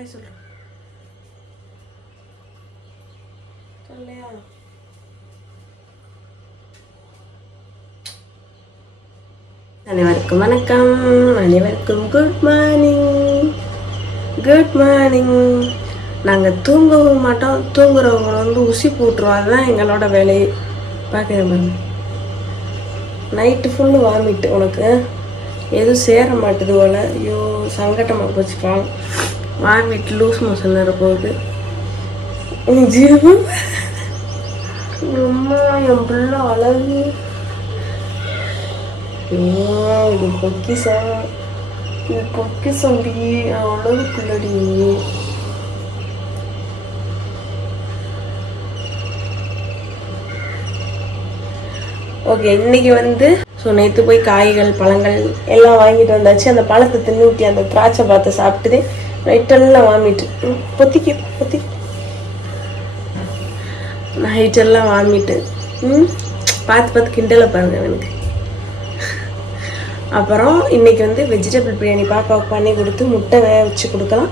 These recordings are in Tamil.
ஹாய் சொல்கிறேன் சொல்லையா அனைவருக்கும் வணக்கம் அனைவருக்கும் குட் மார்னிங் குட் மார்னிங் நாங்கள் தூங்கவும் மாட்டோம் தூங்குறவங்களை வந்து உசி போட்டுருவோம் அதுதான் எங்களோட வேலையை பார்க்குறேன் பாருங்க நைட்டு ஃபுல்லு வாமிட்டு உனக்கு. எதுவும் சேர மாட்டுது போல. ஐயோ சங்கட்டமாக போச்சுக்கலாம் வாமிட் லூஸ் மோஷன் வர போகுது. ஜீவன் அம்மா என் பிள்ளை அழகு. ஐயோ, இது பொக்கிசம் இது பொக்கிசம்டி அவ்வளவு பிள்ளடி ஓகே இன்னைக்கு வந்து ஸோ நேற்று போய் காய்கள் பழங்கள் எல்லாம் வாங்கிட்டு வந்தாச்சு. அந்த பழத்தை தின்னுட்டி அந்த திராட்சை பார்த்து சாப்பிட்டுது. நைட்டெல்லாம் வாமிட்டு. பொத்திக்கு பொத்திக்கு நைட்டெல்லாம் வாமிட்டு. ம் பார்த்து பார்த்து கிண்டலை பாருங்க எனக்கு. அப்புறம் இன்னைக்கு வந்து வெஜிடபிள் பிரியாணி பாப்பாவுக்கு பண்ணி கொடுத்து முட்டை வேக வச்சு கொடுக்கலாம்.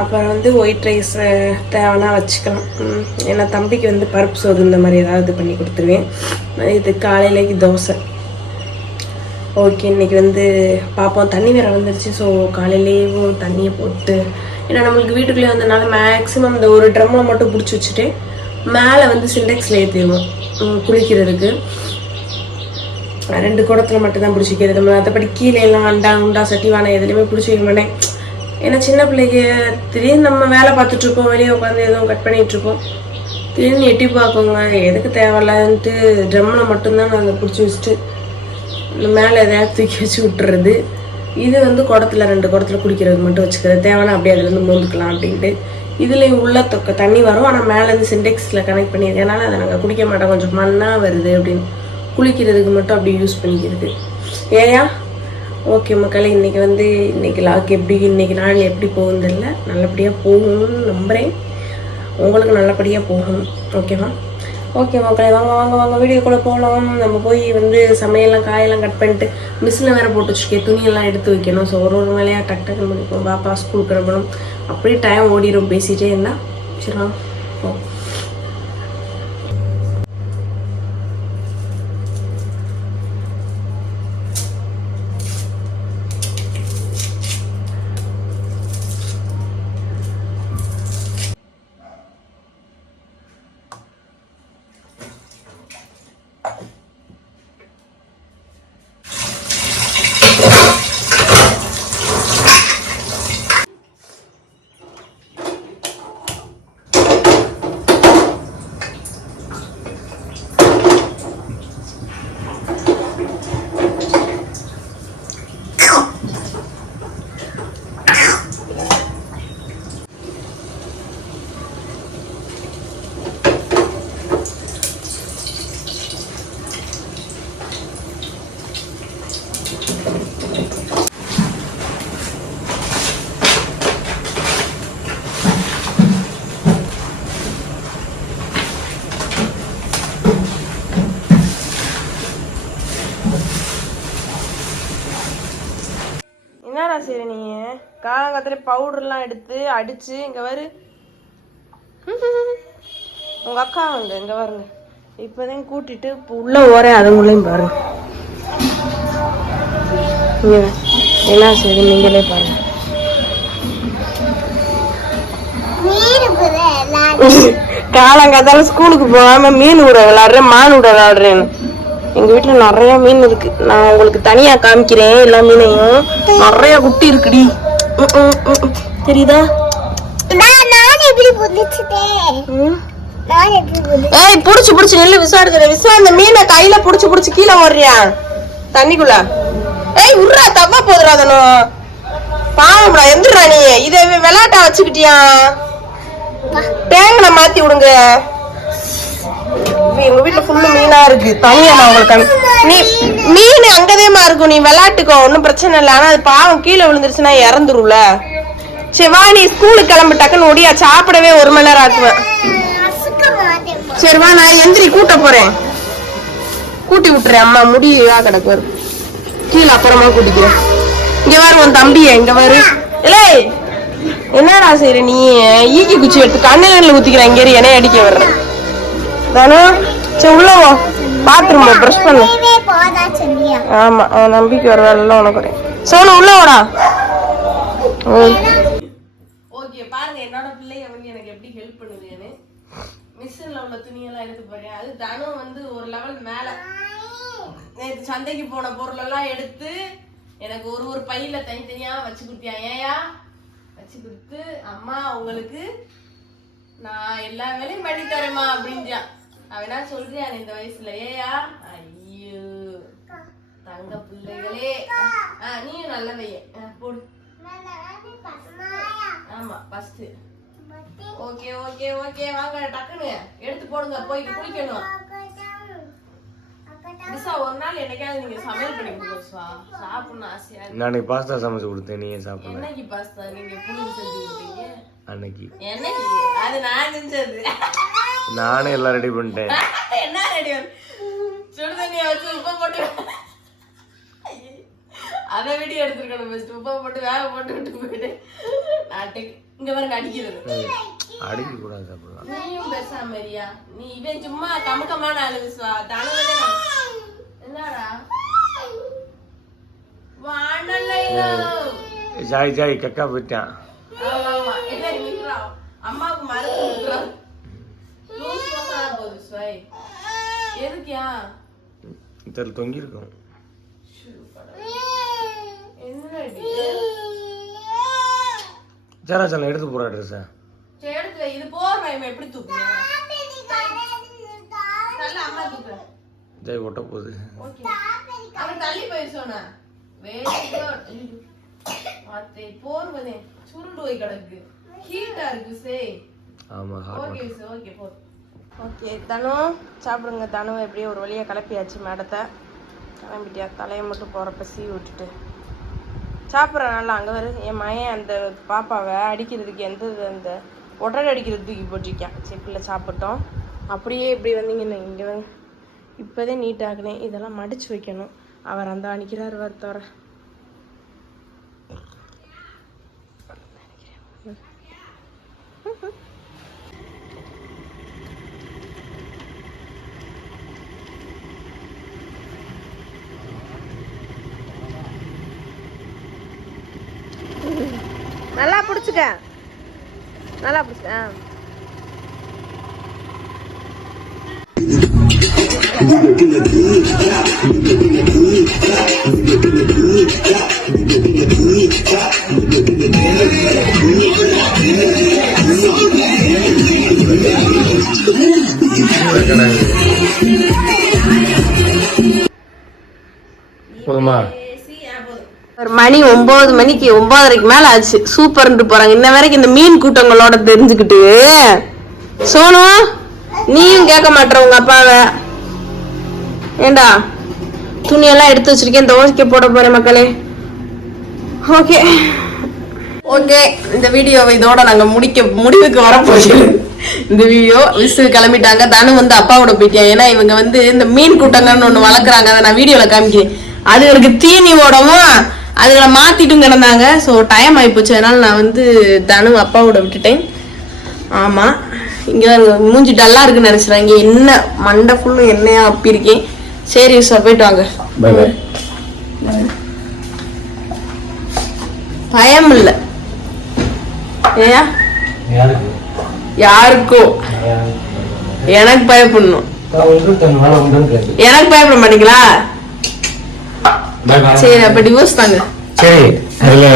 அப்புறம் வந்து ஒயிட் ரைஸ் தேவைன்னா வச்சுக்கலாம். ஏன்னா தம்பிக்கு வந்து பருப்பு சோறு இந்த மாதிரி ஏதாவது பண்ணி கொடுத்துருவேன். இது காலையிலேக்கு தோசை. ஓகே இன்னைக்கு வந்து பார்ப்போம் தண்ணி வேற வந்துருச்சு ஸோ காலையிலேயும் தண்ணியை போட்டு. ஏன்னா நம்மளுக்கு வீட்டுக்குள்ளே வந்ததுனால மேக்ஸிமம் இந்த ஒரு ட்ரம்மில் மட்டும் பிடிச்சி வச்சுட்டு மேலே வந்து சிண்டெக்ஸில் ஏற்றிடுவோம் குளிக்கிறதுக்கு. ரெண்டு குடத்துல மட்டும்தான் பிடிச்சிக்கிறது. மற்றபடி கீழே எல்லாம் அண்டா உண்டா சட்டிவானா எதுலேயுமே எதுலையுமே பிடிச்சி வைக்க மாட்டேன். ஏன்னா சின்ன பிள்ளைக்கு திடீர்னு நம்ம வேலை பார்த்துட்ருப்போம் வெளியே உட்காந்து எதுவும் கட் பண்ணிகிட்ருப்போம் திடீர்னு எட்டி பார்க்கோங்க. எதுக்கு தேவையில்லான்ட்டு ட்ரம்மில் மட்டும்தான் நாங்கள் பிடிச்சி வச்சுட்டு மேலே எதாவது தூக்கி வச்சு விட்டுறது. இது வந்து குடத்துல ரெண்டு குடத்துல குடிக்கிறது மட்டும் வச்சுக்கிறது. தேவைன்னா அப்படியே அதுலேருந்து மோந்துக்கலாம் அப்படின்ட்டு. இதுலேயும் உள்ள தொக்க தண்ணி வரும். ஆனால் மேலேருந்து சிண்டெக்ஸில் கனெக்ட் பண்ணியிருக்கனால அதை நாங்கள் குடிக்க மாட்டோம். கொஞ்சம் மண்ணாக வருது அப்படின்னு. குளிக்கிறதுக்கு மட்டும் அப்படி யூஸ் பண்ணிக்கிறது. ஏயா? ஓகே மக்களே இன்றைக்கி வந்து இன்னைக்கு லாக் எப்படி இன்றைக்கி நாள் எப்படி போகும் நல்லபடியாக போகணும்னு நம்புகிறேன் உங்களுக்கு நல்லபடியாக போகணும் ஓகேவா ஓகே மக்களே வாங்க வாங்க வாங்க வீடியோ கூட போகலாம் நம்ம போய் வந்து சமையல்லாம் காயெல்லாம் கட் பண்ணிட்டு மிஷினில் வேற போட்டு வச்சுருக்கேன். துணியெல்லாம் எடுத்து வைக்கணும். ஸோ ஒரு ஒரு வேலையாக டக் டக்குன்னு பண்ணிக்கணும் பாப்பா ஸ்கூல் கிளம்பணும். அப்படியே டைம் ஓடிடும் பேசிகிட்டே இருந்தால் சரி வாங்க போ என்னடா சரி நீ காலங்காத்துல பவுடர்லாம் எடுத்து அடிச்சு இங்க வரு உங்க அக்கா வந்து இங்க வருங்க இப்பதான் கூட்டிட்டு இப்ப உள்ள ஓரேன் அதுங்களையும் பாருங்க. என்ன சரி நீங்களே பாருங்க. காலங்காத்தால ஸ்கூலுக்கு போகாம மீன் விட விளாடுறேன் மான் விட விளாடுறேன்னு எங்க வீட்டுல நிறைய மீன் இருக்கு. நான் உங்களுக்கு தனியா காமிக்கிறேன் எல்லா மீனையும். நிறைய குட்டி இருக்குடி. தெரியுதா. ஏய் புடிச்சு புடிச்சு நெல்லு விசாரிக்கிற விசா அந்த மீனை கையில புடிச்சு புடிச்சு கீழே ஓடுறியா? தண்ணிக்குள்ள. ஏய் உர்றா தப்பா போதுறாதனோ பாவம்டா எந்திரா நீ. இதை விளையாட்டா வச்சுக்கிட்டியா? தேங்கனை மாத்தி விடுங்க. எங்க வீட்டுல ஃபுல்லு மீனா இருக்கு. தனியா நான் உங்களுக்கு நீ மீன் அங்கதேமா இருக்கும். நீ விளையாட்டுக்கோ ஒன்றும் பிரச்சனை இல்லை. ஆனா அது பாவம் கீழே விழுந்துருச்சுன்னா இறந்துரும்ல. சரி வா நீ ஸ்கூலுக்கு கிளம்பு டக்குன்னு ஒடியா சாப்பிடவே ஒரு மணி நேரம் ஆக்குவேன் சரி வா நான் எந்திரி கூட்ட போறேன். கூட்டி விட்டுறேன் அம்மா முடியா கிடக்கு வரும் கீழே அப்புறமா கூட்டிக்கிறேன். இங்க வரும் உன் தம்பிய இங்க வரு இல்லை என்னடா செய்யற நீ? ஈக்கி குச்சி எடுத்து கண்ணில் ஊத்திக்கிற இங்கே இரு, என்னைய அடிக்க வர்ற தானோ? சரி உள்ளவோ போ பாத்ரூம் ப்ரஷ் பண்ணு. ஆமா அவன் நம்பிக்கை வர வேலை உனக்கு ஒரு சோனு உள்ள வாடா. ஓகே பாருங்க என்னோட பிள்ளைய வந்து எனக்கு எப்படி ஹெல்ப் பண்ணுதுன்னு. மிஷின்ல உள்ள துணியெல்லாம் எடுத்து போறேன் அது தனம் வந்து ஒரு லெவல் மேல. நேற்று சந்தைக்கு போன பொருள் எல்லாம் எடுத்து எனக்கு ஒரு ஒரு பையில தனித்தனியா வச்சு கொடுத்தியா? ஏயா? வச்சு கொடுத்து அம்மா உங்களுக்கு நான் எல்லா வேலையும் பண்ணி தரேம்மா அப்படின்றான் அவன் சொல்றியான் இந்த வயசுல. ஏயா? ஐயோ. தங்க பிள்ளைகளே. ஆ நீயும் நல்ல வைய போடு. ஆமா ஃபர்ஸ்ட் ஓகே ஓகே ஓகே வாங்க டக்குனு எடுத்து போடுங்க. போய் குளிக்கணும். ஒரு நாள் என்னைக்காவது நீங்க சமையல் பண்ணி கொடுங்க விசா சாப்பிடணும் ஆசையா அன்னைக்கு பாஸ்தா சமைச்சு கொடுத்தேன். நீ சாப்பிடல என்னைக்கு பாஸ்தா நீங்க புளி செஞ்சு கொடுத்தீங்க. அன்னைக்கு. என்னைக்கு? அது நான் செஞ்சது. நானே எல்லாம் ரெடி பண்ணிட்டேன். என்ன ரெடி சுடு தண்ணியை வச்சு உப்பை போட்டு அதை வீடியோ எடுத்துருக்கணும் ஃபர்ஸ்ட் உப்பை போட்டு வேக போட்டு விட்டு போயிட்டு. நாட்டுக்கு இங்க பாருங்க அடிக்கிறது. அடிக்க கூடாது சாப்பிடலாம் நீயும் பேசாம மரியா. நீ இவன் சும்மா கமக்கமான ஆளு விஸ்வா. தனவனே என்னடா வாண்டலையோ ஜாய் ஜாய் கக்கா போயிட்டான். அம்மாவுக்கு மருந்து நிக்கிறா லூஸ் போசா போகுது ஸ்வை எதுக்கியா? இதில் தொங்கியிருக்கோம். என்னடி? சரா எடுத்து சரி எடுத்து வை. இது போடுறேன் இவன் எப்படி தூக்குறேன் நல்ல அம்மா தூக்குறேன் ஜாய் ஒட்ட போகுது. அவன் தள்ளி போய் சொன்ன. போர்வதே. சுருண்டு போய் கிடக்கு. ஹீட்டா இருக்கு சே. ஹார்ட் ஓகே ஓகே போ. ஓகே தனு சாப்பிடுங்க. தனு எப்படியோ ஒரு வழியாக கிளப்பியாச்சு மேடத்தை. கிளம்பிட்டியா? தலையை மட்டும் போகிறப்ப சீ விட்டுட்டு. சாப்பிட்றேன் நல்லா அங்கே வரு என் மயன் அந்த பாப்பாவை அடிக்கிறதுக்கு எந்த இது அந்த உடனே அடிக்கிறது தூக்கி போட்டிருக்கேன். சரி பிள்ளை சாப்பிட்டோம். அப்படியே இப்படி வந்தீங்கன்னு இங்கே வந்து இப்போதே நீட்டாகினேன் இதெல்லாம் மடித்து வைக்கணும். அவர் அந்த அணிக்கிறார் வர தவிர நல்லா பிடிச்சிக்க ஆ. ஒன்பது மணிக்கு ஒன்பதரைக்கு மேல ஆச்சு. சூப்பர்ன்ட்டு போறாங்க. இன்ன வரைக்கும் இந்த மீன் கூட்டங்களோட தெரிஞ்சுக்கிட்டு. சோனு நீயும் கேட்க மாட்டேற உங்க அப்பாவை. ஏண்டா? துணியெல்லாம் எடுத்து வச்சிருக்கேன். தோசைக்கு போட போறேன் மக்களே. ஓகே ஓகே இந்த வீடியோவை இதோட நாங்க முடிக்க முடிவுக்கு வரப்போகிறோம். இந்த வீடியோ விசு கிளம்பிட்டாங்க. தனு வந்து அப்பாவோட போயிட்டேன். ஏன்னா இவங்க வந்து இந்த மீன் கூட்டங்கன்னு ஒண்ணு வளர்க்குறாங்க. அதை நான் வீடியோல காமிக்கிறேன். எனக்கு தீனி ஓடவும் அதுகளை மாத்திட்டும் கிடந்தாங்க. ஸோ டைம் ஆயிப்போச்சு. அதனால நான் வந்து தனு அப்பாவோட விட்டுட்டேன். ஆமா. இங்க மூஞ்சி டல்லா இருக்குன்னு நினைச்சுறாங்க. என்ன மண்டை ஃபுல்லும் எண்ணெயா அப்பிருக்கேன் சரி சார் போயிட்டு வாங்க. பை பை பயம் இல்ல. ஏயா? யாருக்கு? எனக்கு பயப்படணும். எனக்கு பயப்பட மாட்டீங்களா? சரி அப்ப டிவோர்ஸ் தாங்க. சரி அதில்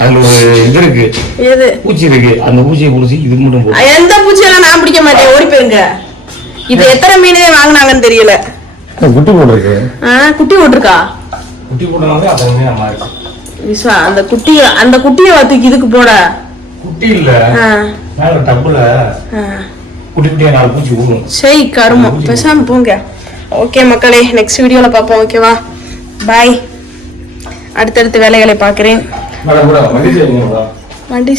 அதில் ஒரு இது இருக்கு. எது? பூச்சி இருக்கு. அந்த பூச்சியை பிடிச்சி இது மட்டும் போடும் எந்த பூச்சியெல்லாம் நான் பிடிக்க மாட்டேன்? ஓடி போயிருங்க. இது எத்தனை மீனே வாங்குனாங்கன்னு தெரியல. குட்டி குட்டி போட்டிருக்கா? குட்டி போட்டனாலே அதே நம்ம இருக்கு விஸ்வா அந்த குட்டி அந்த குட்டியை தூக்கி இதுக்கு போட. குட்டி இல்ல. ஆ, மேல டப்புல ஆ. குட்டி குட்டியா நாலு பூச்சி விடும் சரி கருமம். பேசாம போங்க. ஓகே மக்களே நெக்ஸ்ட் வீடியோல பார்ப்போம். ஓகேவா? பாய் அடுத்தடுத்த வேலைகளை பார்க்குறேன். வண்டி